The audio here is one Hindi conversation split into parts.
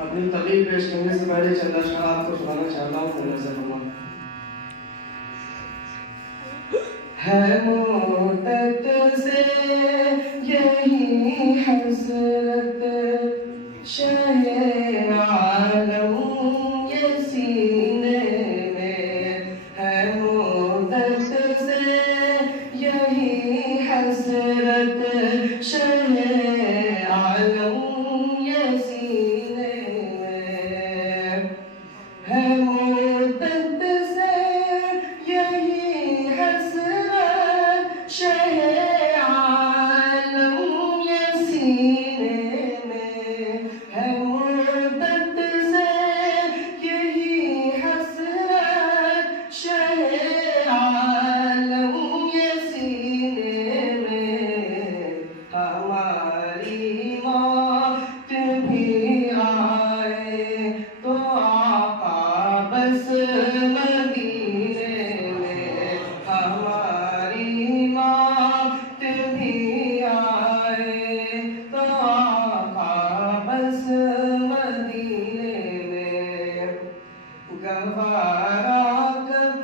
अपनी तकलीफ पेश करने से पहले चंद अशआर आपको सुनाना चाहता हूँ। है मुद्दत से यही हसरत शहे आलम ये सीने में, है मुद्दत से यही हसरत शहे आलम ये सीने में, है मुद्दत से यही हसरत शहे आलम ये सीने में, है मुद्दत से यही हसरत शहे आलम ये सीने में। हमारी मौत भी आए तो आका बस मदीने में, हमारी मौत भी आए तो आका बस मदीने में। गवारा कब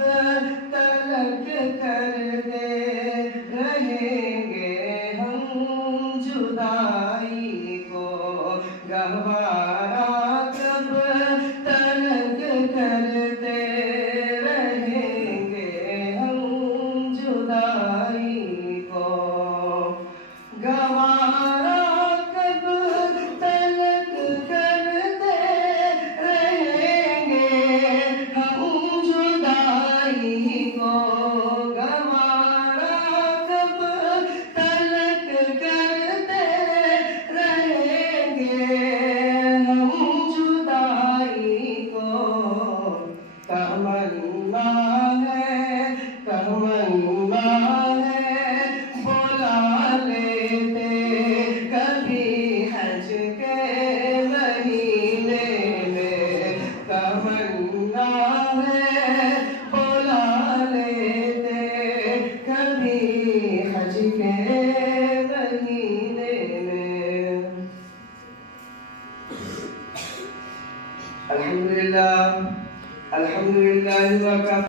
तलक करते रहेंगे हम जुदाई को, गवारा कब तलक करते रहेंगे हम जुदाई को, गवारा कब तलक करते रहेंगे हम जुदाई को, गवारा कब तलक करते रहेंगे हम जुदाई को। तमन्ना है बुला लेते कभी हज के महीने में, तमन्ना है बुला लेते कभी हज के महीने में। अल्हम्दुलिल्लाह अल्हम्दुलिल्लाह।